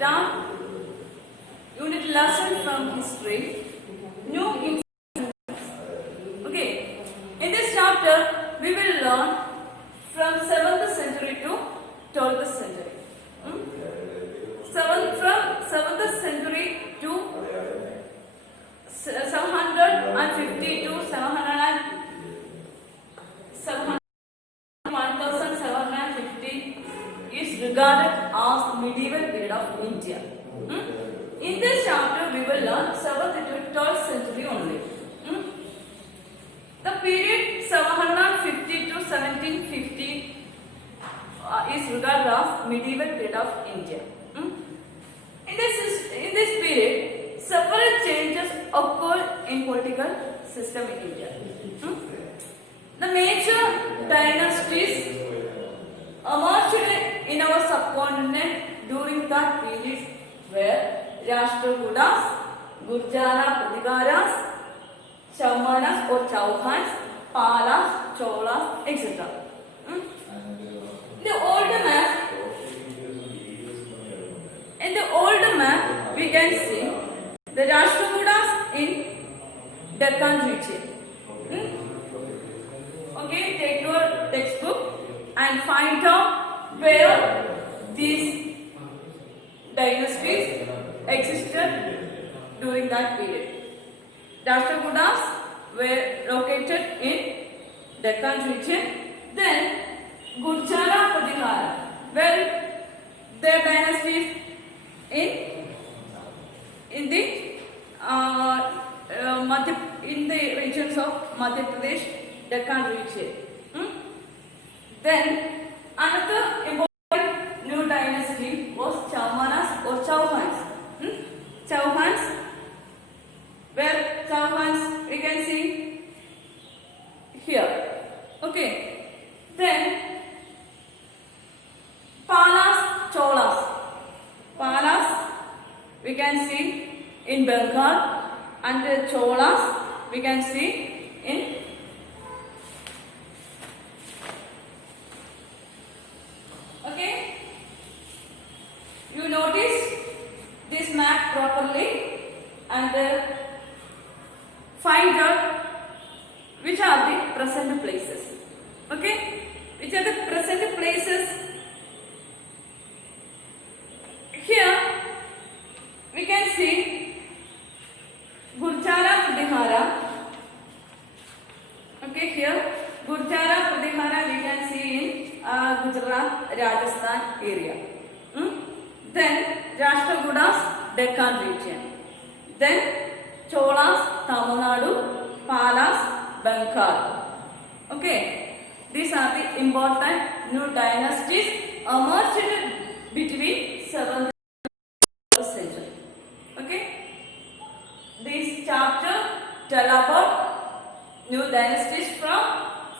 start unit lesson from history. New Okay. In this chapter, we will learn from 7th century to 12th century. From 7th century to 750 to 1750 is regarded as medieval period of India. In this chapter, we will learn 7th to 12th century only. The period 750 to 1750 is regarded as medieval period of India. In this period, several changes occurred in political system in India. The major dynasties emerged in our subcontinent during that period were Rashtrakutas, Gurjara Pratikaras, Chaumanas or Chauhans, Palas, Cholas, etc. In the old map, we can see the Rashtrakutas in Deccan region. Okay, take your textbook and find out where these dynasties existed during that period. Rashtrakutas were located in Deccan region. Then Gurjara Pratihara, where their dynasties in the regions of Madhya Pradesh, Deccan region. Then another important new dynasty was Chaumanas or Chauhans. Chauhans, where Chauhans we can see here. Okay. Then Palas, Cholas. Palas we can see in Bengal, and the Cholas we can see in okay. You notice this map properly and find out which are the present places. Okay, which are the present places? Here we can see Gurjara Pratihara. Okay, here Gurjara Pratihara we can see in Gujarat, Rajasthan area. Then Rashtrakutas, Deccan region. Then Cholas, Tamil Nadu, Palas, Bengal. Okay. These are the important new dynasties emerged between 7th and 12th century. Okay. This chapter tell about new dynasties from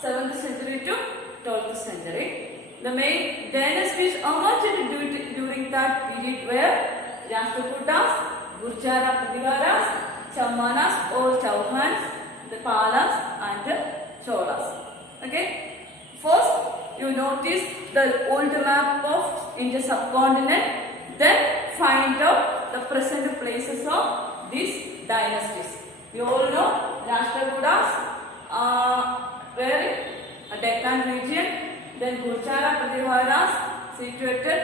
7th century to 12th century. The main dynasties emerged during that period were Rashtrakutas, Gurjara Pratikaras, Chaumanas or Chauhans, the Palas and the Cholas. Okay. First, you notice the old map of Indian subcontinent. Then find out the present places of these dynasties. You all know Rashtrakutas were in Deccan region. Then Gurjara Pratikaras situated.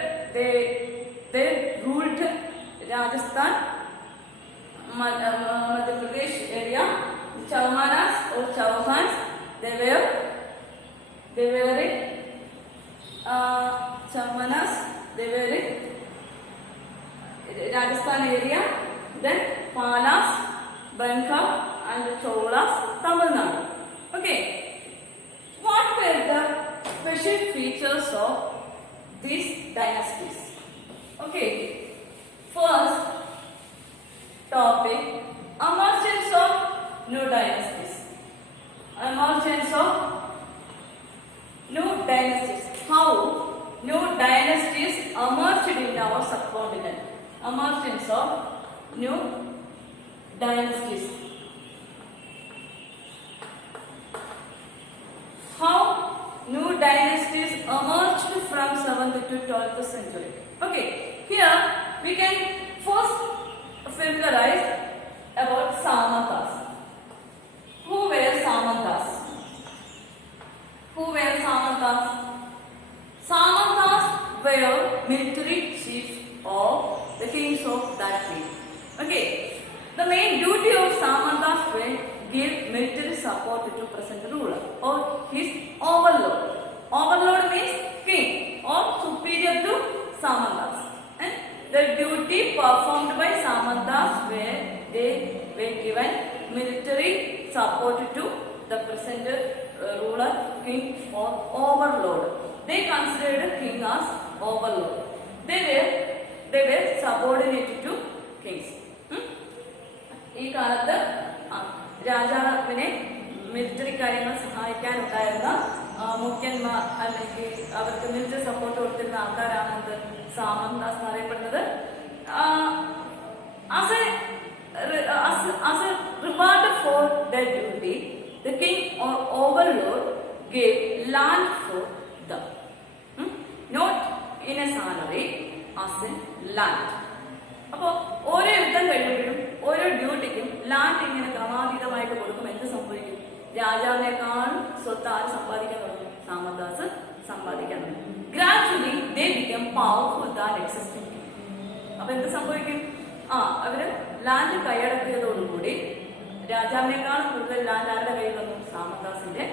They ruled Rajasthan, Madhya Pradesh area. Chaumanas or Chauhans, they were in Chaumanas, they were in Rajasthan area. Then Palas, Bengal and Cholas, Tamil Nadu. Okay. What were the special features of these dynasties? Okay. First topic, emergence of new dynasties. Emergence of new dynasties. How new dynasties emerged in our subcontinent. Emergence of new dynasties. How new dynasties emerged from 7th to 12th century. Okay, here we can first familiarize about Samantas. Who were Samantas? Who were Samantas? Samantas were military chiefs of the kings of that time. Okay, the main duty of Samantas were give military support to present ruler or his overlord. Overlord means king or superior to Samantas. And the duty performed by Samantas were they were given military support to the present ruler, king or overlord. They considered king as overlord. They were subordinate to kings. ഈ കാലത്ത് രാജാവിനെ military കാര്യങ്ങൾ സഹായിക്കാനുണ്ടായിരുന്ന മുഖ്യന്മാർ അല്ലെങ്കിൽ അവർക്ക് military support കൊടുത്തിരുന്ന ആൾക്കാരാണ് എന്ത് സാമന്താസ് എന്നറിയപ്പെടുന്നത്. As a reward for their duty, the king or overlord gave land for them, not in a salary, as in land. അപ്പോൾ ഓരോ യുദ്ധം കഴിയുമ്പോഴും ഓരോ ഡ്യൂട്ടിക്കും ലാൻഡ് ഇങ്ങനെ ക്രമാതീതമായിട്ട് കൊടുക്കും. എന്ത് സംഭവിക്കും? രാജാവിനേക്കാൾ സ്വത്ത് ആര് സമ്പാദിക്കാൻ തുടങ്ങും? സാമന്താസ് സമ്പാദിക്കാൻ തുടങ്ങും. Gradually they become powerful than existing. അപ്പൊ എന്ത് സംഭവിക്കും? അവര് ലാൻഡ് കൈയടക്കിയതോടുകൂടി രാജാവിനേക്കാളും കൂടുതൽ ലാൻഡ് ആരുടെ കയ്യിൽ വന്നു? സാമന്താസിന്റെ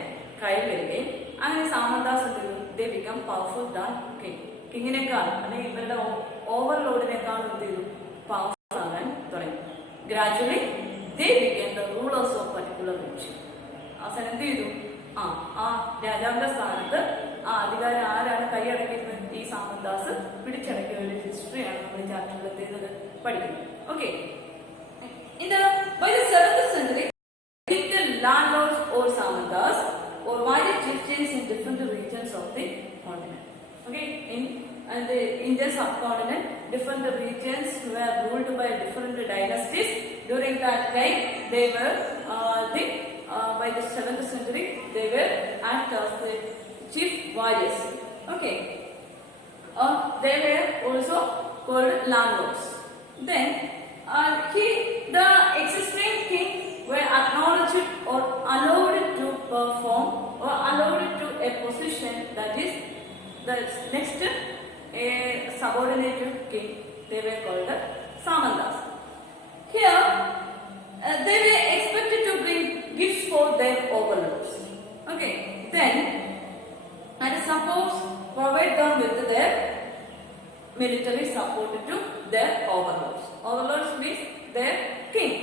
കയ്യിൽ വരികയും അങ്ങനെ സാമന്താസ് എന്ത് ചെയ്തു? They become powerful than king. കിങ്ങിനേക്കാൾ അല്ലെങ്കിൽ ഇവരുടെ ഓവർലോഡിനേക്കാളും എന്ത് ചെയ്തു? പവർഫുൾ ആകാൻ തുടങ്ങി. Gradually they become the rulers of particular region. അവസാനം എന്ത് ചെയ്തു? ആ രാജാവിന്റെ സ്ഥാനത്ത് ആ അധികാരം ആരാണ് കൈയടക്കിയിരുന്നത്? ഈ സാമന്താസ് പിടിച്ചടക്കിയ ഒരു ഹിസ്റ്ററിയാണ് നമ്മൾ ഈ ചാപ്റ്ററിലെത്തിയത് പഠിക്കുന്നത്. Okay, by the 7th century, the landlords or samantas or various chieftains in different regions of the continent. Okay, in the Indian subcontinent, different regions were ruled by different dynasties. During that time, they were by the 7th century, they were act as the chief warriors. Okay, they were also called landlords. Then the existing kings were acknowledged or allowed to perform or allowed to a position that is the next subordinate king. They were called the samantas. Here they were expected to bring gifts for their overlords. Okay, then and suppose provide them with their military support to their overlords. Overlords means their king.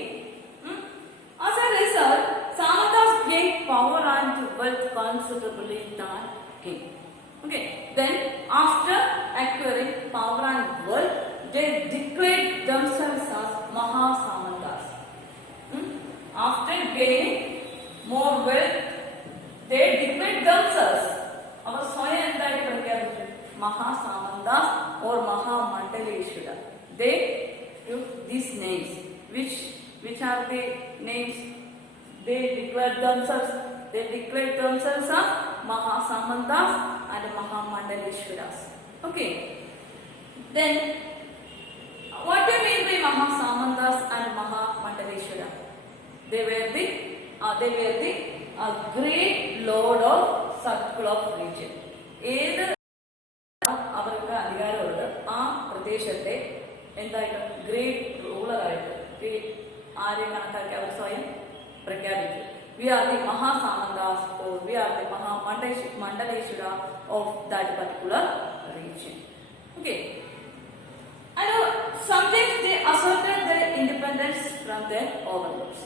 As a result, samantas gained power and wealth considerably than king. Okay, then after acquiring power and wealth, they declared themselves as Mahasamantas. After gaining more wealth, they declared themselves. അവർ സ്വയം എന്തായിട്ട് പ്രഖ്യാപിച്ചു? Mahasamantas or Mahamandaleshwara. They took these names. Which are the names? They declared themselves as Mahasamantas and Mahamandaleshwaras. Okay. Then what do you mean by Mahasamantas and Mahamandaleshwara? They were the great lord of circle of region. ഏത് അവർക്ക് അധികാരമുള്ളത് ആ പ്രദേശത്തെ എന്തായിട്ട് great റൂളറായിട്ട് ആരെ കണക്കാക്കി അവർ സ്വയം പ്രഖ്യാപിച്ചു. We are the Mahasamantas or we are the Mahamandaleshwara of that particular region. Okay, and sometimes they asserted their independence from their overlords.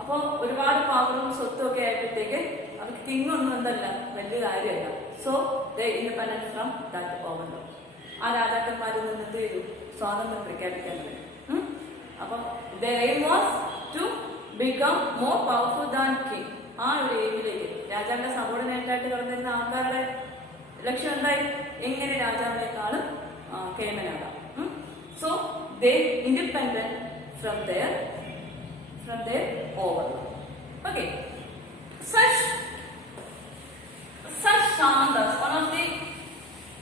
അപ്പോൾ ഒരുപാട് പവറും സ്വത്തും ഒക്കെ ആയപ്പോഴത്തേക്ക് അവർക്ക് കിങ്ങൊന്നും എന്തല്ല വലിയ കാര്യമല്ല. So they independence from that overload. ആ രാജാക്കന്മാരിൽ നിന്ന് എന്ത് ചെയ്തു? സ്വാതന്ത്ര്യം പ്രഖ്യാപിക്കാൻ കഴിയും. അപ്പം their aim was to become more powerful than king. ആ ഒരു എയിമിലേക്ക് രാജാവിന്റെ സബോർഡിനേറ്റ് ആയിട്ട് കിടന്നിരുന്ന ആൾക്കാരുടെ ലക്ഷ്യം എന്തായി? എങ്ങനെ രാജാവിനേക്കാളും കേമനാകാം. So they independent from their overlord. Okay, such samantas, one of the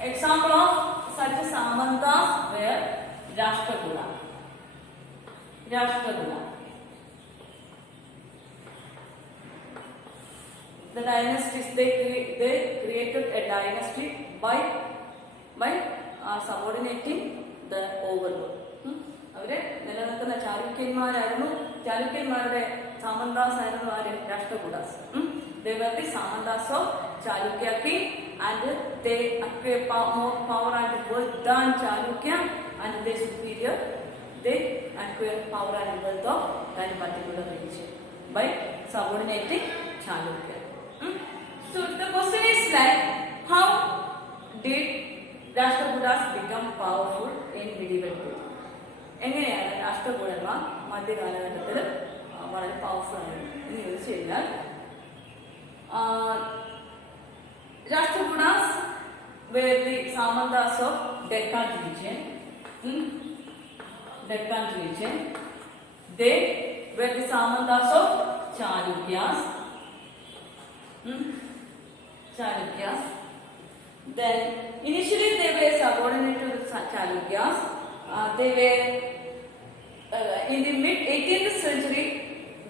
example of such Samantas were Rashtrakuta. Rashtrakuta. The dynasties, they created a dynasty by subordinating the overlord. അവരെ നിലനിൽക്കുന്ന ചാലുക്യന്മാരുടെ സാമന്താസ് ആയിരുന്നു ആര്? Rashtrakutas. They were the Samantas of Chalukya king, and they acquired more power and wealth than Chalukya, and they superior. They acquired power and wealth of that particular region by subordinating Chalukya. So the question is like, how did Rashtrakutas become powerful in medieval period? എങ്ങനെയാണ് രാഷ്ട്രകൂടന്മാർ മധ്യകാലഘട്ടത്തിൽ വളരെ powerful ആയത് എന്ന് ചോദിച്ചു കഴിഞ്ഞാൽ, Rashtrakutas were the Samantas of Deccan region. Deccan region. They were the Samantas of Chalukyas. Chalukyas. Then initially they were subordinate to the Chalukyas. They were in the mid 18th century.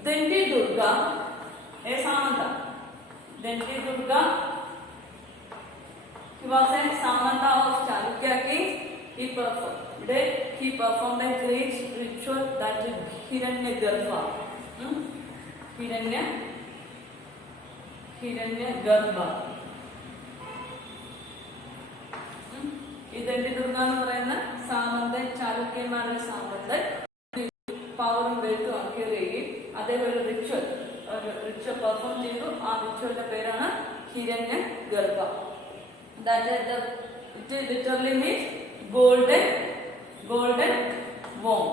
Danti Durga, a Samanta. Danti Durga, he was a Samanta of Chalukya kings. He performed a great ritual, that is Hiranyagarbha. Hiranyagarbha. Danti Durga എന്ന് പറയുന്ന സാമന്തൻ, ചാലുക്യന്മാരുടെ സാമന്തൻ പവറും വെൽത്തും acquire ചെയ്യുകയും അതേപോലെ ritual perform ചെയ്തു. ആ റിച്വലിന്റെ പേരാണ് Hiranyagarbha. It literally means golden womb.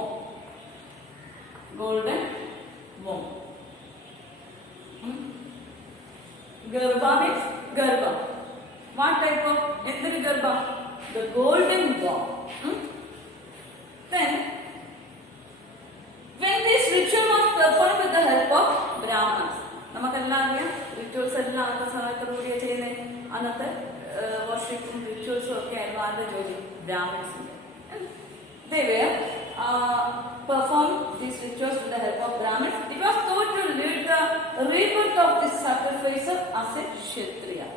Golden womb. Garbha means garbha. What type of endri garbha? The golden womb. Then, when this ritual was performed with the help of Brahmanas, നമുക്കെല്ലാം അറിയാം rituals എല്ലാം അന്നത്തെ സമയത്തോടുകൂടിയാണ് ചെയ്യുന്നത്. അന്നത്തെ വർഷിപ്പും റിച്വൽസും ഒക്കെ ആയിരുന്നു ആരുടെ ജോലി? ബ്രാഹ്മിൻസിന്റെ. They were performed these rituals with the help of Brahmins. It was thought to lead the rebirth of this sacrificer as a Kshatriya.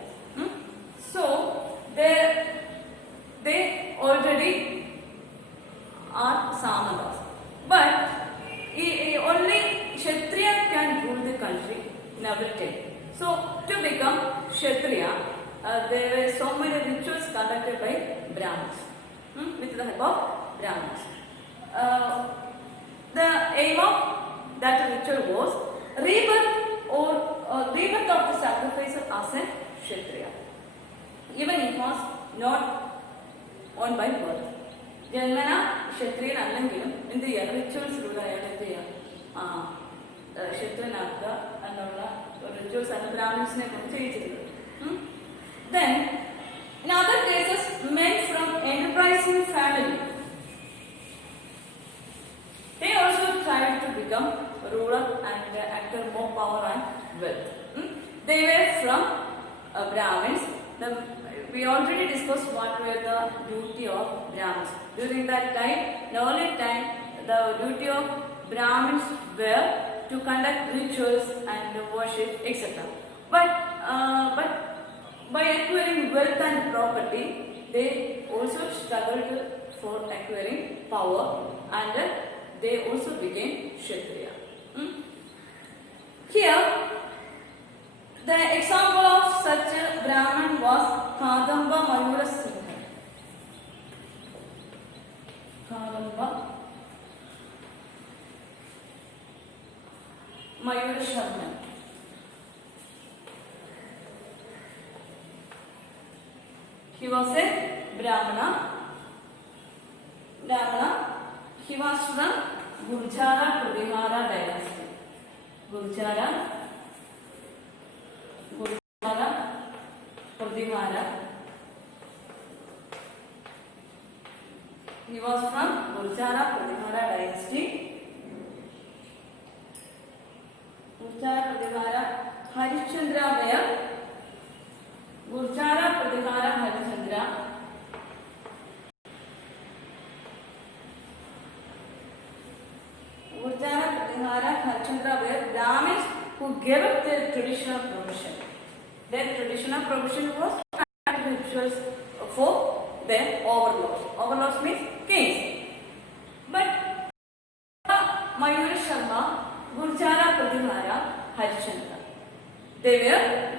So, they already are Samantas. But only Kshatriya can rule the country in every time. So to become Kshatriya, there were so many rituals conducted by Brahmins, with the help of Brahmins. The aim of that ritual was rebirth of the sacrificer as a Kshatriya. Even it was not on by birth. ജന്മന ക്ഷത്രിയനല്ലെങ്കിലും എന്ത് ചെയ്യുക? റിച്വൽസിലൂടെ അയാൾ എന്ത് ചെയ്യുക? ക്ഷത്രിയനാക്കുക എന്നുള്ള rituals ആണ് ബ്രാഹ്മിൻസിനെ കൊണ്ട് ചെയ്യിച്ചിരുന്നത്. Then, in other cases, men from enterprising family, they also tried to become ruler and acquire more power and wealth. They were from Brahmins. We already discussed what were the duty of Brahmins. During that time, in early time, the duty of Brahmins were to conduct rituals and worship, etc. But by acquiring wealth and property, they also struggled for acquiring power, and they also became Kshatriya. Here, the example of such a Brahmin was Kadamba Mayura Singha. Kadamba Mayura Sharma. He was a Brahmana. He was from Gurjara Pradihara dynasty. Gurjara Pradihara. He was from Gurjara Pradihara dynasty. Gurjara Pradihara Harishchandra where Gurjara Pradihara Harishchandra gave up their traditional profession. Their traditional profession was rituals for their overlords. Overlords means kings. But Mayur Sharma, Gurjara Pratihara, Harishchandra, they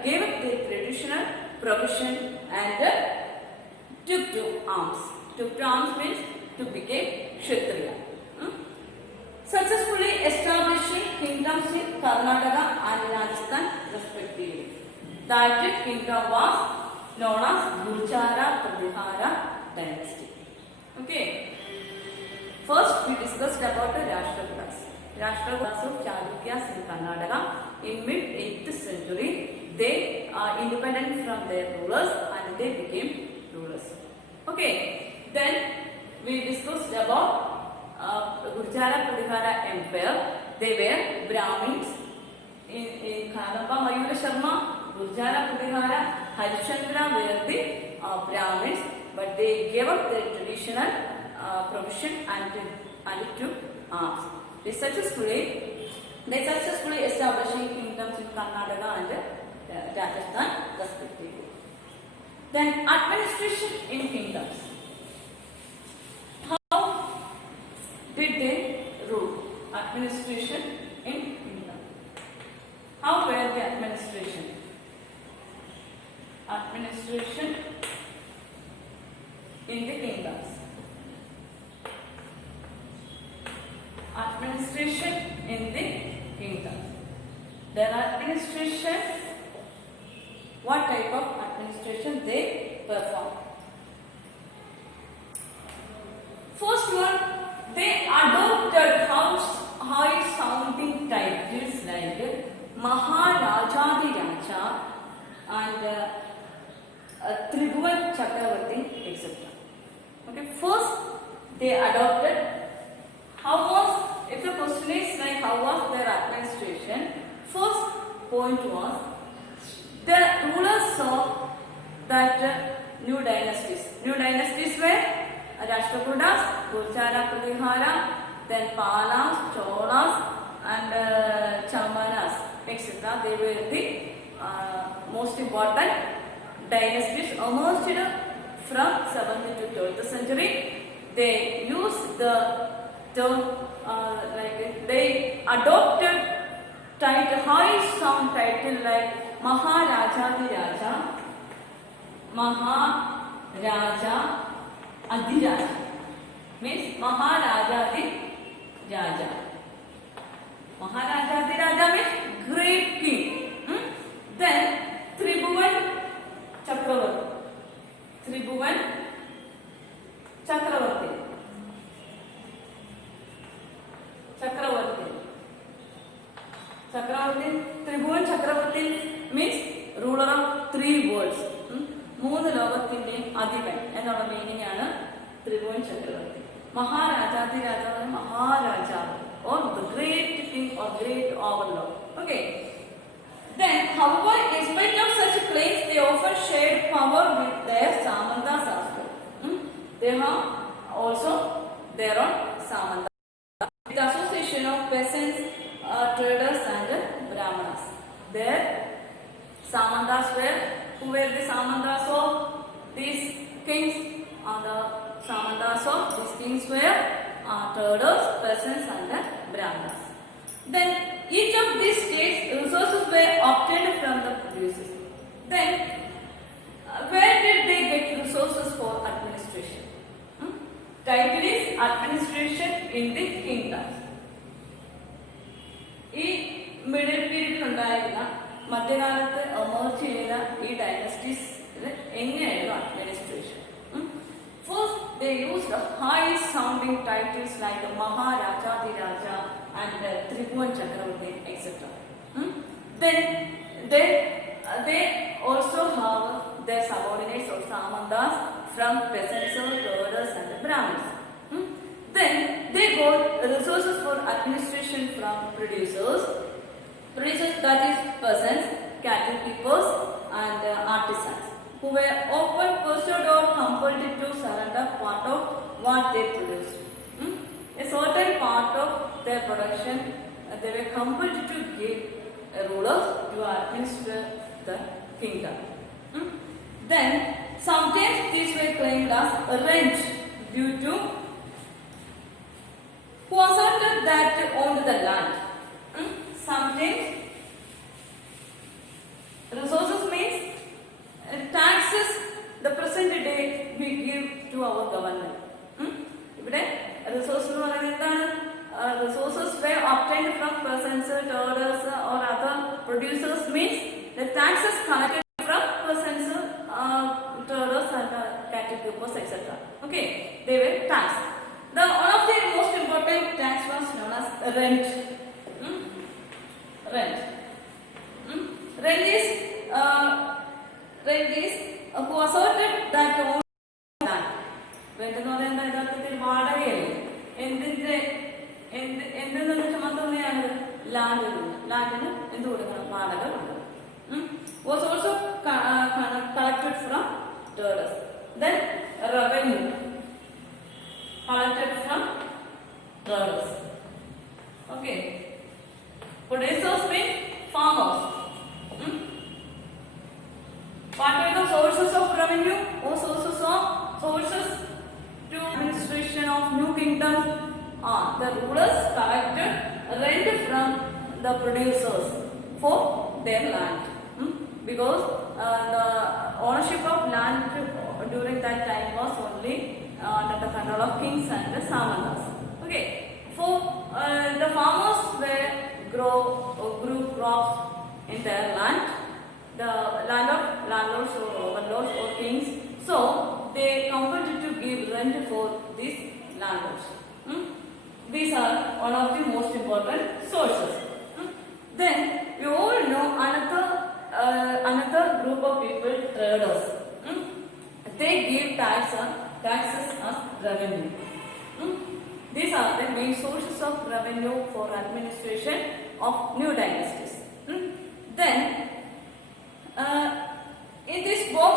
gave up their traditional profession and took to arms. Took to arms means to become Kshatriya. Successfully establishing kingdoms in Karnataka and Rajasthan respectively. The Ajit kingdom was known as Gurjara Pratihara dynasty. Okay. First we discussed about the Rashtrakutas. Rashtrakutas of Chalukyas in Karnataka in mid-8th century. They are independent from their rulers and they became rulers. Okay. Then we discussed about Gurjara Pratihara Empire. They were Brahmins. In Kadamba Mayura Sharma, Gurjara Pratihara, Harishchandra were the Brahmins, but they gave up their traditional profession and took arms. They successfully establishing kingdoms in Karnataka and Rajasthan respectively. Then administration in kingdoms. Did they rule? Administration in kingdom. How were the administration? Administration in the kingdoms. Administration in the kingdom. Their administration, what type of administration they perform? First one, they adopted high sounding titles like Maharajadiraja and Tribhuvan Chakravarti, etc. Okay, first they adopted. If the question is like how was their administration, first point was the rulers saw that new dynasties. New dynasties were Rashtrakutas, Gurjara Pratihara, then Palas, Cholas and Chamanas, etc. They were the most important dynasties emerged from 7th to 12th century. They used the term they adopted high sound title like Maharajadiraja, Maharaja Adhiraja means Maharajadiraja. Maharajadiraja means great king. Then Tribhuvan Chakravarti. Tribhuvan Chakravarti. Tribhuvan Chakravarti means ruler of 3 worlds. മൂന്ന് ലോകത്തിന്റെയും അധിപൻ എന്നുള്ള meaning ആണ് ത്രിഭുവൻ ചക്രവർത്തി. മഹാരാജാധിരാജാവ് മഹാരാജാവ് or the great king or great overlord. Okay. Then, however, in spite of such claims, they often shared power with their Samantas as well. They have also their own Samantas. The association of peasants, traders and Brahmanas. Their Samantas were, who were the Samantas of these kings? The Samantas of these kings were traders, peasants and Brahmanas. Then each of these states resources were obtained from the producers. Then where did they get resources for administration? Title is administration in the kingdoms. ഈ middle പീരീഡിൽ ഉണ്ടായിരുന്ന മധ്യകാലത്ത് emerge ചെയ്ത ഈ ഡൈനസ്റ്റീസിൽ എങ്ങനെയായിരുന്നു administration? First, they used high sounding titles like Maharajadiraja and Tribhuvan Chakravarti, etc. Then they also have their subordinates or Samantas from peasants, traders and Brahmins. Then they got resources for administration from producers, that is peasants, cattle keepers and artisans, who were often pursued or compelled to surrender part of what they produced. A certain part of their production they were compelled to give rulers to administer the kingdom. Then sometimes these were claimed as rent due to who asserted that they owned the land. Sometimes resources means taxes the present day we give to our government. ഇവിടെ resource എന്ന് പറയുന്നത് എന്താണ്? Resources were obtained from persons, traders or other producers means the taxes collected from persons, traders and categories etc. Okay, they were taxed. One of the most important tax was known as rent. Rent. Rent is who asserted that own land. Rent എന്ന് പറയുന്നത് യഥാർത്ഥത്തിൽ വാടകയല്ലേ? എന്തിൽ നിന്ന് ചുമത്തുന്നതാണ്? ലാൻഡിന് എന്ത് കൊടുക്കണം? വാടക കൊടുക്കണം. Was also collected from traders. Then revenue collected from traders. Okay. Producers mean farmers. What are the sources of revenue or sources to administration of new kingdom? The rulers collected rent from the producers for their land. Because the ownership of land during that time was only under the control of kings and the samantas. Okay, for the farmers grew crops in their land, the land of landlords or overlords or kings. So they compelled to give rent for these landlords. These are one of the most important sources. Then we all know another group of people, traders. They give taxes as revenue. These are the main sources of revenue for administration of new dynasties. Then in this box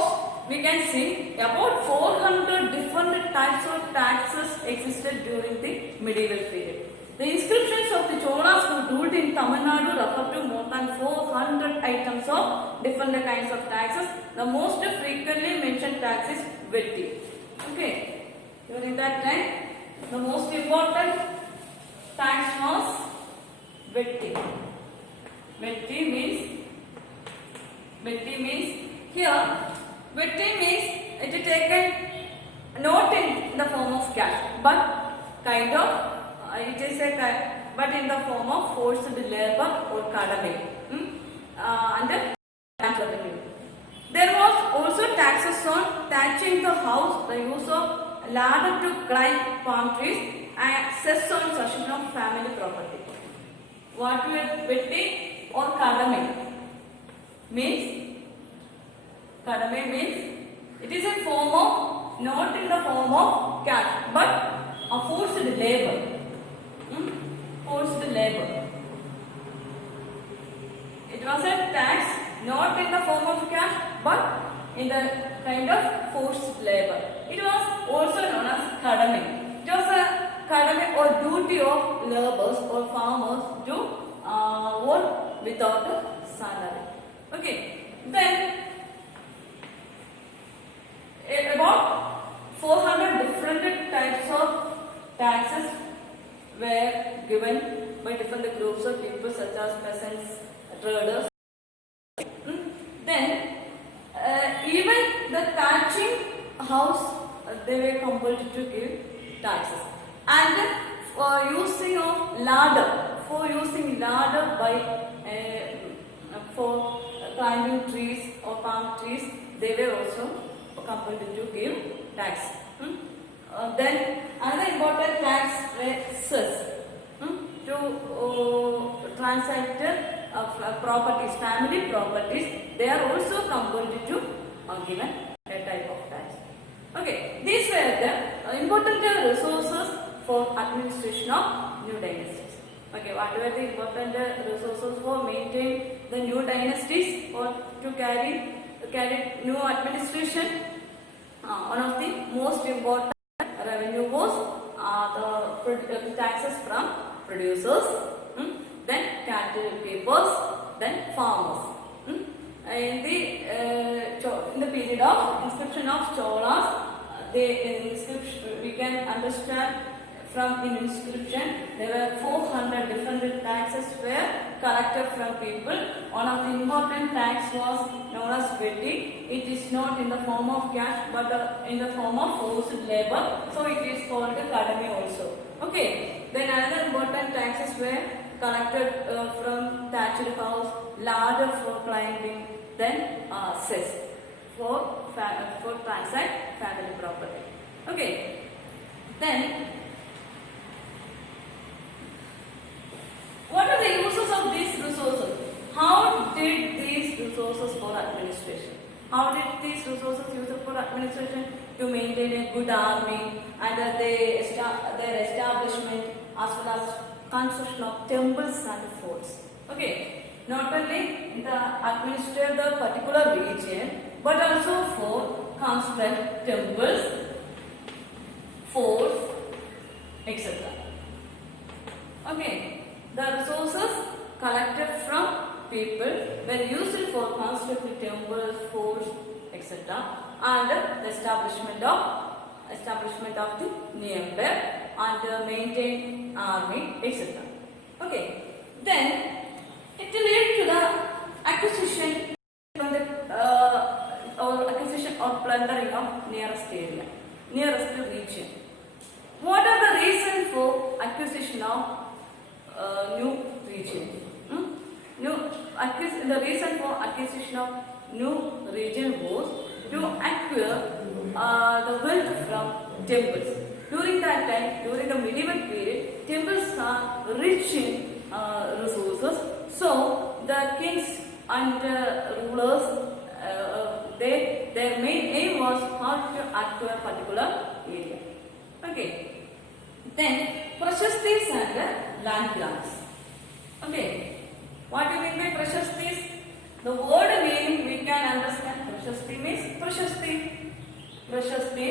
we can see about 400 different types of taxes existed during the medieval period. The inscriptions of the Cholas who ruled in Tamil Nadu refer to more than 400 items of different kinds of taxes. The most frequently mentioned tax is Vetti. Okay, during that time the most important tax was Vetti. Vetti means here Vetti means it is taken not in the form of cash but kind of but in the form of forced labor or kadame under land revenue. There was also taxes on thatching the house, the use of ladder to climb palm trees, and cess on succession of family property. What were Vetti or kadame means? Kadame means it is a form of, not in the form of cash but a forced labor. Forced labor. It was a tax not in the form of cash but in the kind of forced labor. It was also known as kadame. It was a kadame or duty of laborers or farmers to work without a salary. Okay. Then about 400 different types of taxes were given by different groups of people such as peasants, traders. Then even the thatching house they were compelled to give taxes. And for using ladder by for climbing trees or palm trees, they were also compelled to give tax. Then another important tax were cess to transact properties, family properties. They are also compelled to given a type of tax. Okay, these were the important resources for administration of new dynasties. Okay, what were the important resources for maintaining the new dynasties or to carry new administration? One of the most important revenue was the taxes from producers, then cattle keepers, then farmers. In the period of inscription of Cholas, we can understand from in inscription there were 400 different taxes were collected from people. One of the important tax was known as Veti. It is not in the form of cash but in the form of forced labor, so it is called Kadami also. Okay. Then another important taxes were collected from thatched house, ladder for climbing, then cess for transact family property. Okay. Then what are the uses of these resources? How did these resources for administration? How did these resources used for administration? To maintain a good army and their establishment as well as construction of temples and forts. Okay, not only the administer the particular region but also for construct temples, forts, etc. Okay. The resources collected from people were used for constructing temples, forts, etc. and the establishment of the empire and maintain army, etc. Okay. Then it leads to the acquisition from acquisition or plundering of nearest area, nearest region. What are the reasons for acquisition of new region? The reason for acquisition of new region was to acquire the wealth from temples. During that time, during the medieval period, temples are rich in resources. So the kings and rulers, their main aim was how to acquire particular area. Okay. Then prashastis and land grants. Okay. What do you mean by prashastis? The word meaning we can understand. Prashasti means prashasti. Prashasti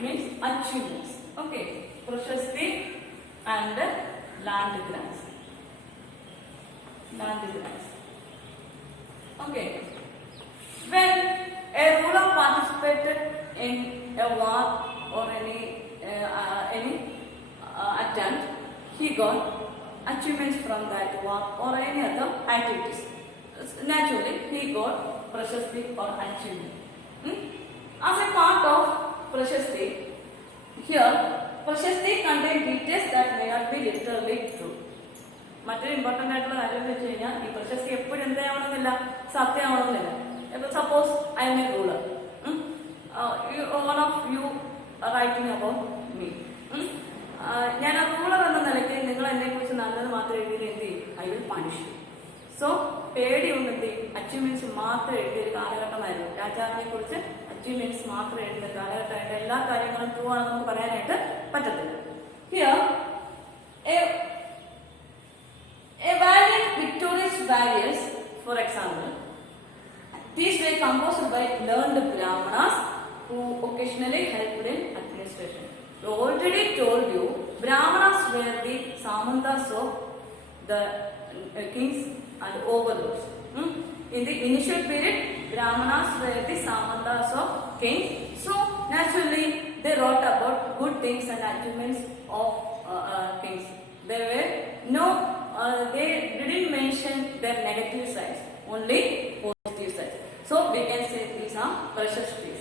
means achievements. Okay. Prashasti and land grants. Land grants. Okay. When a ruler participated in a war or any attempt, he got achievements from that war or any other activities. Naturally, he got prashasti or achievement. As a part of prashasti, here prashasti contains details that may not be literally true. മറ്റൊരു important ആയിട്ടുള്ള കാര്യം എന്ന് വെച്ച് കഴിഞ്ഞാൽ ഈ പ്രശസ്തി എപ്പോഴും എന്താവണമെന്നില്ല, സത്യമാവണമെന്നില്ല. Suppose I am a ruler, one of you writing about me. ഞാൻ ആ റൂളർ എന്ന നിലയ്ക്ക് നിങ്ങൾ എന്നെ കുറിച്ച് നല്ലത് മാത്രം എഴുതിയത് എന്ത് ചെയ്യും? I will punish. സോ പേടിയൊന്നും എന്ത് ചെയ്യും? അച്ചീവ്മെന്റ്സ് മാത്രം എഴുതിയ ഒരു കാലഘട്ടമായിരുന്നു. രാജാവിനെ കുറിച്ച് അച്ചീവ്മെന്റ്സ് മാത്രം എഴുതിയ കാലഘട്ടമായിട്ട് എല്ലാ കാര്യങ്ങളും ട്രൂ ആണെന്ന് നമുക്ക് പറയാനായിട്ട് പറ്റത്തില്ല. Here a valiant victorious warriors, for example, these were composed by learned brahmanas who occasionally helped in administration. I already told you, brahmanas were the samantas of the kings and overlords. In the initial period, brahmanas were the samantas of kings. So naturally, they wrote about good things and achievements of kings. There were they didn't mention their negative sides, only positive sides. So we can say these are prashastis.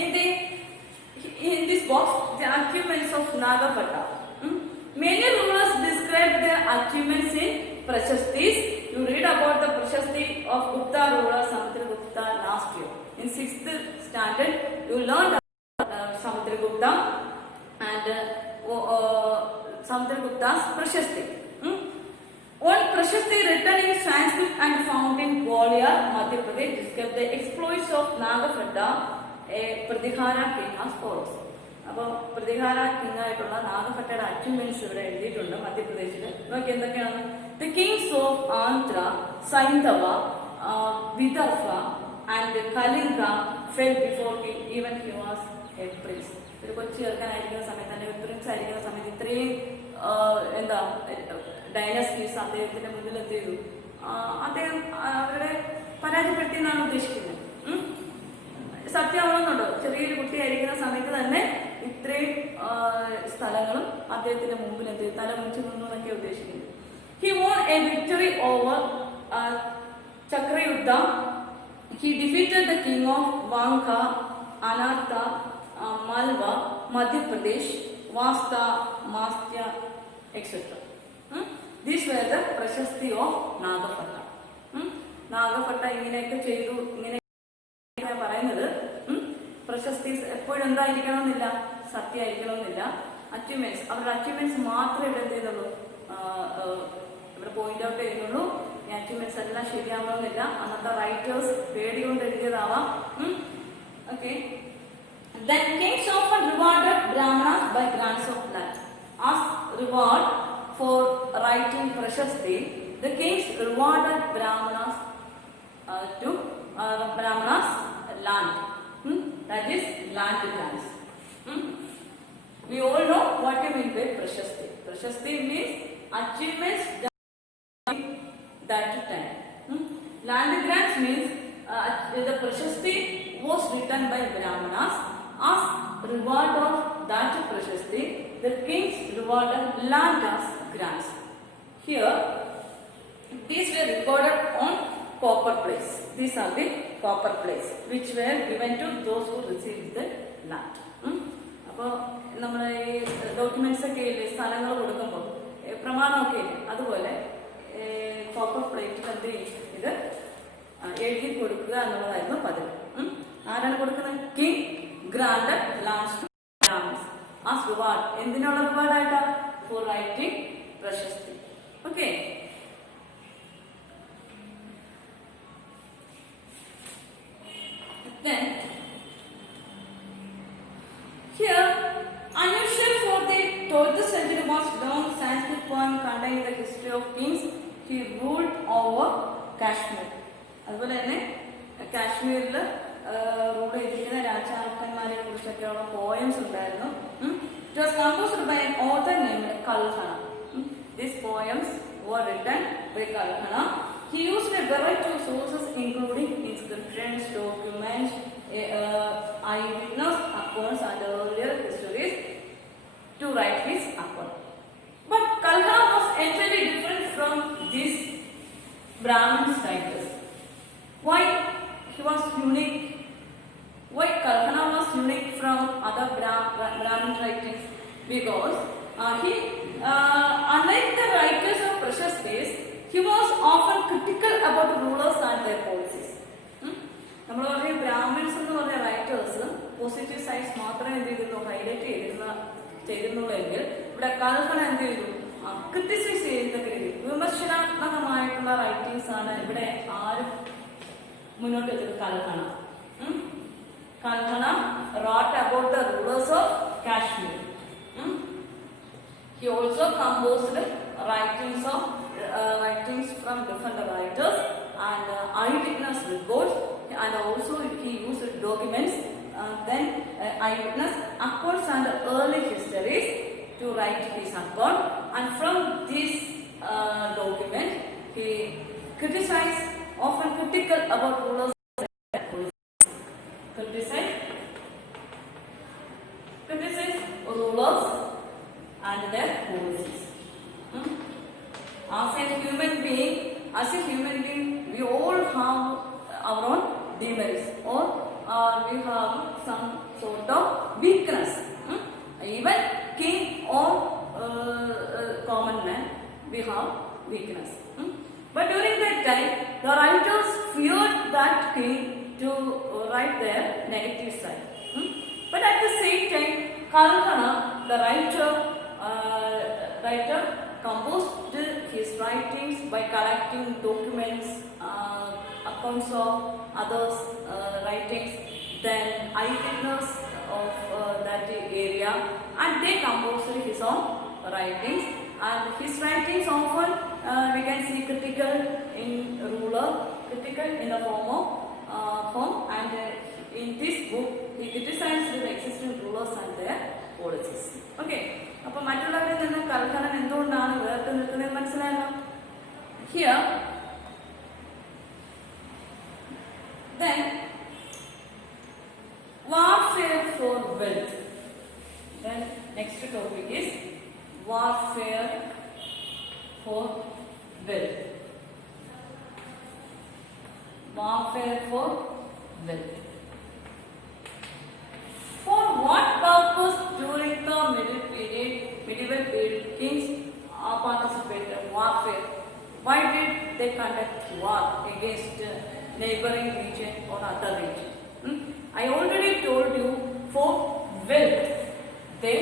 In this box, the achievements of Nagapata. Many rulers describe their achievements in prashastis. You read about the prashasti of Gupta ruler Samudragupta last year. In 6th standard, you learned about Samudragupta and Samudragupta's prashasti. One prashasti written in Sanskrit and found in Gwalior, Madhya Pradesh, describes the exploits of Nagapata, a Pradihara king as follows. അപ്പോൾ Pratihara king ആയിട്ടുള്ള നാഗഭട്ടയുടെ achievements ഇവിടെ എഴുതിയിട്ടുണ്ട് മധ്യപ്രദേശിൽ. നോക്കി എന്തൊക്കെയാണ്? The kings of Andhra, Saindhava, Vidarbha and Kalinga fell before him even he was a prince. ഒരു കൊച്ചു ചേർക്കാനായിരിക്കുന്ന സമയത്ത് അല്ലെങ്കിൽ പ്രിൻസ് ആയിരിക്കുന്ന സമയത്ത് ഇത്രയും ഡൈനസ്റ്റീസ് അദ്ദേഹത്തിന്റെ മുന്നിൽ എന്ത് ചെയ്തു? അദ്ദേഹം അവരുടെ പരാജയപ്പെടുത്തി എന്നാണ് ഉദ്ദേശിക്കുന്നത്. സത്യമാണെന്നുണ്ടോ? ചെറിയൊരു കുട്ടിയായിരിക്കുന്ന സമയത്ത് തന്നെ ഇത്രയും സ്ഥലങ്ങളും അദ്ദേഹത്തിന്റെ മുമ്പിൽ എന്ത് ചെയ്തു? തല മുറിച്ചു നിന്നു എന്നൊക്കെ ഉദ്ദേശിക്കുന്നത്. He won a victory over Chakrayuddha. He defeated the king of Vanka, Anartha, Malwa, Madhya Pradesh, Vasta, Mastya, etc. These were the Prashasti of Nagapata. Nagapata ഇങ്ങനെയൊക്കെ ചെയ്തു. ഇങ്ങനെ പറയുന്നത് പ്രശസ്തി എപ്പോഴും എന്തായിരിക്കണമെന്നില്ല, സത്യമായിരിക്കണമെന്നില്ല. അച്ചീവ്മെന്റ്സ്, അവരുടെ അച്ചീവ്മെന്റ്സ് മാത്രമേ ഇവിടെ എന്ത് ചെയ്യുന്നുള്ളൂ, ഇവിടെ പോയിന്റ് ഔട്ട് ചെയ്യുന്നുള്ളൂ. ഈ അച്ചീവ്മെന്റ്സ് എല്ലാം ശരിയാവണമെന്നില്ല. അന്നത്തെ റൈറ്റേഴ്സ് പേടികൊണ്ട് എഴുതിയതാവാം. Okay. Then kings often rewarded Brahmanas by grants of land. As reward for writing Prashasti, the kings rewarded Brahmanas to Brahmanas land. That is land grants. We all know what you mean by Prashasti. Prashasti means achievements that time. Land grants means the Prashasti was written by Brahmanas. As reward of that Prashasti, the kings rewarded land as grants. Here, these were recorded on copper plates. These are the copper plates which were given to those who received the land. അപ്പോൾ നമ്മൾ ഈ documents ഒക്കെ ഇല്ലേ, സ്ഥലങ്ങൾ കൊടുക്കുമ്പോൾ പ്രമാണമൊക്കെ ഇല്ലേ, അതുപോലെ copper plate എന്ത് ചെയ്യും, ഇത് എഴുതി കൊടുക്കുക എന്നുള്ളതായിരുന്നു പതിവ്. ആരാണ് കൊടുക്കുന്നത്? King granted lands to Brahmans as reward. എന്തിനുള്ള റിവാർഡായിട്ടാ? For writing prashasti. Okay. Then here, unusual for the 12th century was long Sanskrit poem containing the history of kings he ruled over Kashmir. അതുപോലെ തന്നെ കാശ്മീരിൽ റൂൾ ചെയ്തിരിക്കുന്ന രാജാക്കന്മാരെ കുറിച്ചൊക്കെയുള്ള പോയംസ് ഉണ്ടായിരുന്നു. It was composed by an author named Kalhana. These poems were written by Kalhana. He used a variety of sources including inscriptions, documents, eyewitness accounts and earlier histories to write his account. But Kalhana was entirely different from these Brahmin writers. Why he was unique? Why Kalhana was unique from other Brahmin writings? Because unlike the writers of Prashastis, he was often critical about rulers and their policies. നമ്മൾ പറഞ്ഞ ബ്രാഹ്മിൻസ് എന്ന് പറഞ്ഞ writers positive sides മാത്രമേ എന്ത് ചെയ്തിരുന്നു, highlight ചെയ്തിരുന്നുള്ളെങ്കിൽ ഇവിടെ കൽഹണ എന്ത് ചെയ്തു, ക്രിറ്റിസൈസ് ചെയ്യുന്ന രീതി, വിമർശനാത്മകമായിട്ടുള്ള റൈറ്റിംഗ്സ് ആണ് ഇവിടെ ആരും മുന്നോട്ട് വെച്ചത്. Kalhana wrote about the rulers of Kashmir. He also composed writings from different writers and eyewitness reports, and also he used documents, then eyewitness accounts and early histories to write his account. And from this document, he criticized, often critical about rulers. Criticize rulers and their policies. As a human being, we all have our own demerits, or we have some sort of weakness. Even king or common man, we have weakness. But during that time, the writers feared that king to write their negative side. But at the same time, Kalhana, the writer composed his writings by collecting documents, accounts of others' writings, then eyewitness of that area, and they composed his own writings. And his writings often we can see critical in ruler, critical in the form, and in this book he criticized the existing rulers and their policies. Okay. അപ്പോൾ മറ്റുള്ളവരിൽ നിന്ന് കൽഹണൻ എന്തുകൊണ്ടാണ് നിലനിർത്തി നിൽക്കുന്നത് മനസ്സിലായല്ലോ. Here, then warfare for wealth. Then next topic is warfare for wealth. Warfare for wealth. For what purpose during the medieval period kings participated in warfare? Why did they conduct war against neighboring region or other region? I already told you, for wealth they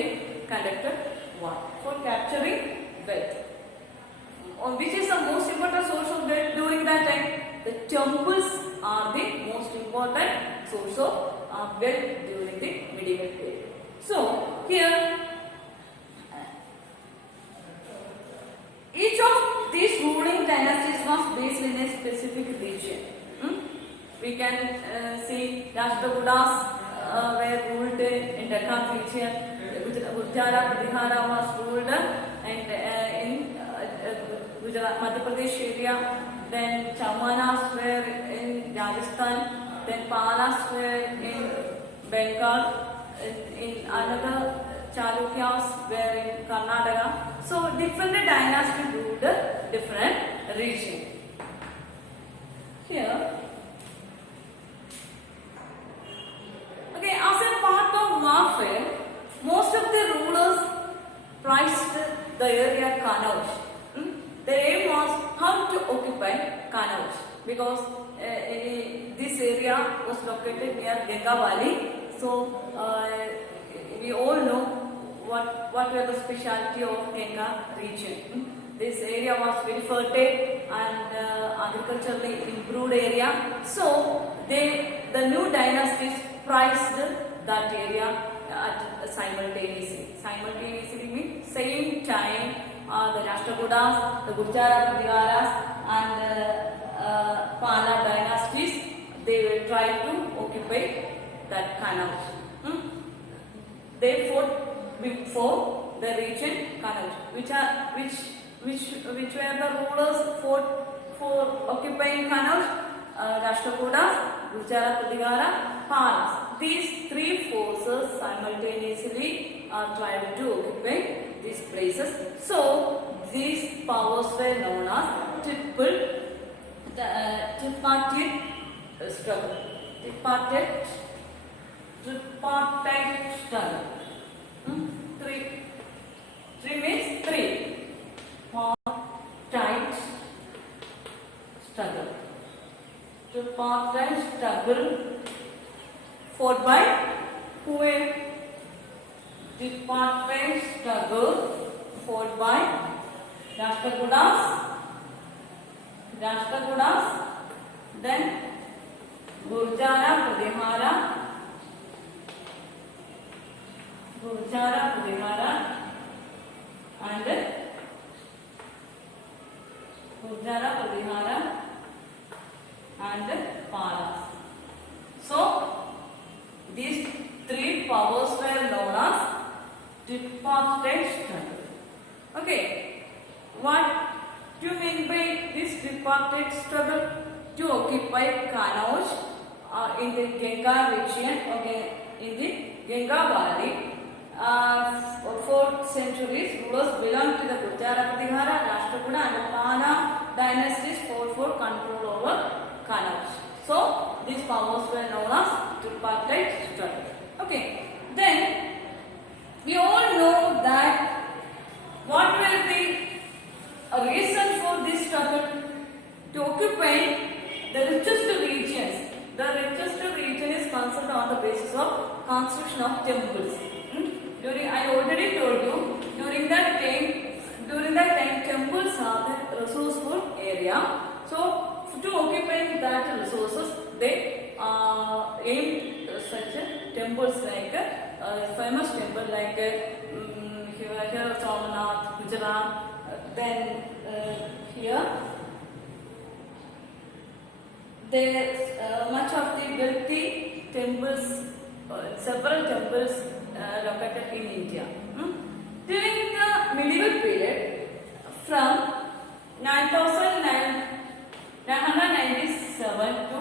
conducted war, for capturing wealth. Which is the most important source of wealth during that time? The temples are the most important source of wealth during the medieval period. So here, each of these ruling dynasties was based in a specific region. We can see Rashtrakutas were ruled in Deccan region. Gurjara Pratihara was ruled and in Gujarat, Madhya Pradesh area. Then Chamanas were in Rajasthan. Then Palas were in Bengal. In another Chalukyas were in Karnataka. So different dynasties ruled different region. Here, okay, as a part of warfare, most of the rulers prized the area Kanauj. The aim was how to occupy Kanauj, because this area was located near Ganga Valley. So we all know what were the specialty of Ganga region. This area was very fertile and agriculturally improved area. So the new dynasties prized that area simultaneously. Simultaneously means same time. The Rashtrakutas, the Gurjara Pratihars and Pala dynasties, they will try to occupy that Kanauj. They fought before the region Kanauj. Which were the rulers fought for occupying Kanauj? Rashtrakutas, Gurjara Pratihara, Palas. These three forces simultaneously tried to occupy these places. So these powers were known as tripartite struggle. Tripartite struggle. Three means three. Tripartite struggle. Tripartite struggle fought by who? Tripartite struggle fought by Rashtrakutas, then Gurjara Pratihara, and Palas. So these three powers were known as tripartite struggle. Okay, what do you mean by this tripartite struggle? To occupy Kanauj in the Ganga region, okay, in the Ganga Valley. For 4th centuries, rulers belonged to the Gurjara Pratihara, Rashtrakuta and Pala dynasties fought for control over Kanauj. So these powers were known as tripartite struggle. Okay, then we all know that what will be a reason for this struggle? To occupy the richest regions. The richest region is concerned on the basis of construction of temples. I already told you, during that time temples are the resourceful area. So to occupy that resources, they aimed such temples like famous temple like here Somnath, Gujarat. Then here much of the wealthy temples, several temples located in India. During the medieval period, from 997 to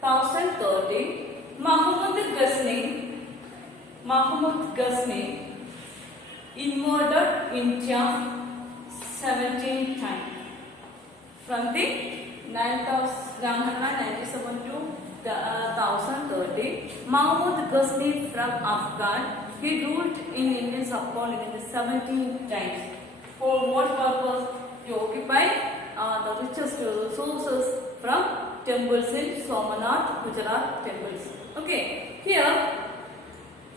1030. Mahmud Ghazni invaded India 17 times. From the 997 to 1030, Mahmud Ghazni from Afghan, he ruled in Indian subcontinent 17 times. For what purpose? To occupy the richest resources from temples in Somanath, Gujarat temples. Okay, here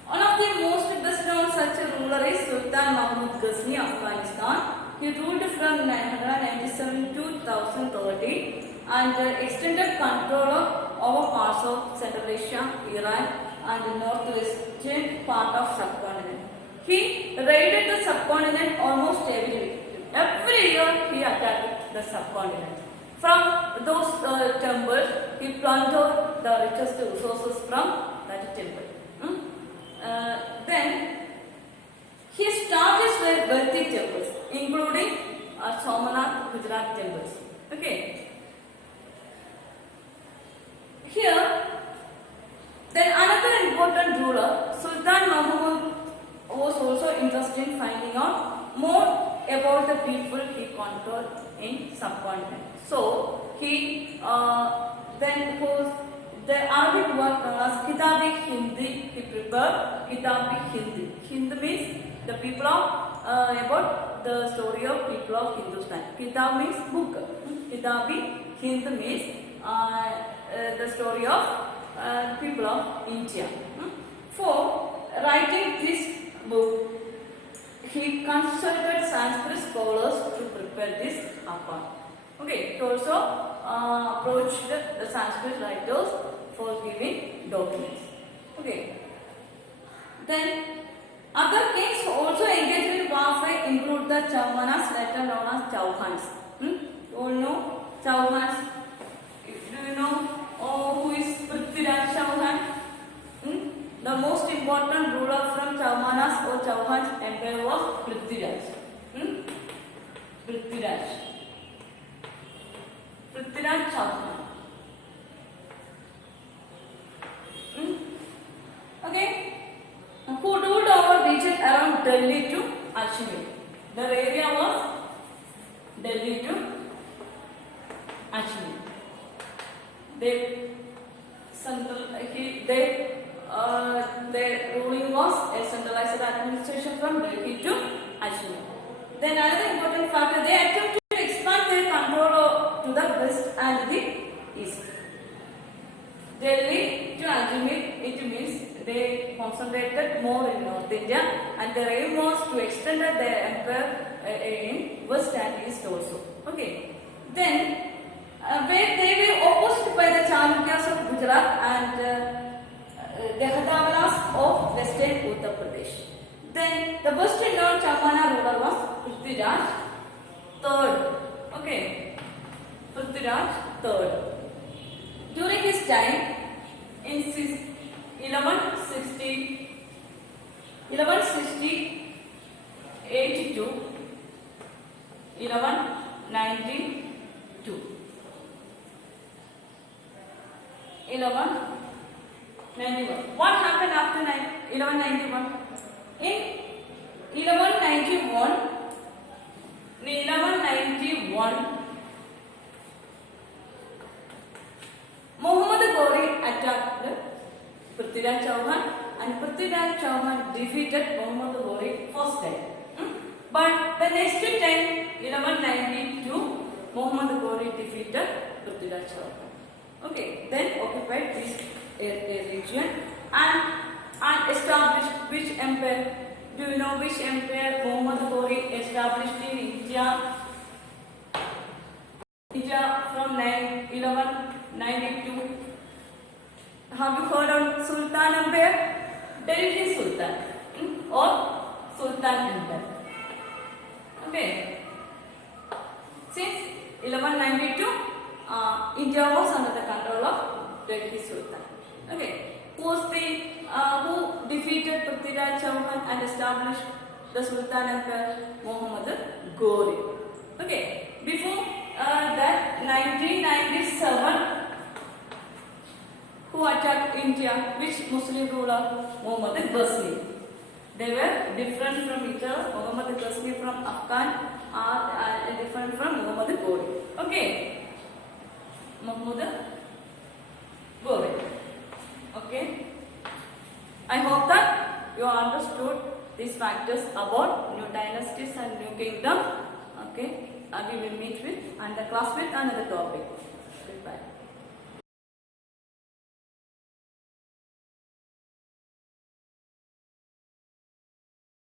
one of the most best known such a ruler is Sultan Mahmud Ghazni of Afghanistan. He ruled from 997 to 1030 and extended control over parts of Central Asia, Iran and the northwestern part of subcontinent. He raided the subcontinent almost every year he attacked the subcontinent. From those temples, he plundered the richest resources from that temple. Then his targets were wealthy temples, including Somanath, Gujarat temples. Okay. Here, then another important ruler, Sultan Mahmud, was also interested in finding out more about the people he conquered in subcontinent. So he then was the Arabic word known as Kitab-i-Hindi. He prepared Kitab-i-Hindi. Hindi means the people of about the story of people of Hindustan. Kitab means book. Kitab-i-Hindi means the story of people of India. For writing this book, he consulted Sanskrit scholars to prepare this account. Okay, he also approached the Sanskrit writers for giving documents. Okay. Then other kings also engaged in warfare include the Chauhanas, later known as Chauhans. You all know Chauhans. Do you know who is Prithviraj Chauhan? The most important ruler from Chauhanas or Chauhan's empire was Prithviraj. Prithviraj Chauhan. Okay. Who ruled over region around Delhi to Ajmer. The area was Delhi to Ajmer. Their ruling was a centralized administration from Delhi to Ajmer. Then another important factor, they attempted to expand their control to the west and the east. Delhi to Ajmer, it means they concentrated more in North India and their aim was to extend their empire in west and east also. Okay. Then where they were opposed by the Chalukyas of Gujarat and the Hatavalas of western Uttar Pradesh. Then the first known Chauhana ruler was Prithviraj III. Okay, Prithviraj III. During his time in 1168 to 1192. 1191. What happened after 1191? In 1191, Muhammad Ghori attacked Prithviraj Chauhan and Prithviraj Chauhan defeated Muhammad Ghori first time. But the next time, 1192, Muhammad Ghori defeated Prithviraj Chauhan. Okay, then occupied this region and established which empire? Do you know which empire Muhammad Ghori established in India? India from 1192. Have you heard of Sultan Empire? Delhi Sultan or Sultan Empire. Okay. Since 1192, India was under the control of Delhi Sultan. Okay. Who defeated Prithviraj Chauhan and established the Sultan Emperor Muhammad Ghori. Okay, before that 1997, who attacked India? Which Muslim ruler? Muhammad Ghazni. They were different from each other. Muhammad Ghazni from Afghan are different from Muhammad Ghori. Okay, Muhammad Ghori. Okay, I hope that you understood these factors about new dynasties and new kingdom. Okay, we will meet with and the class with another topic. Goodbye.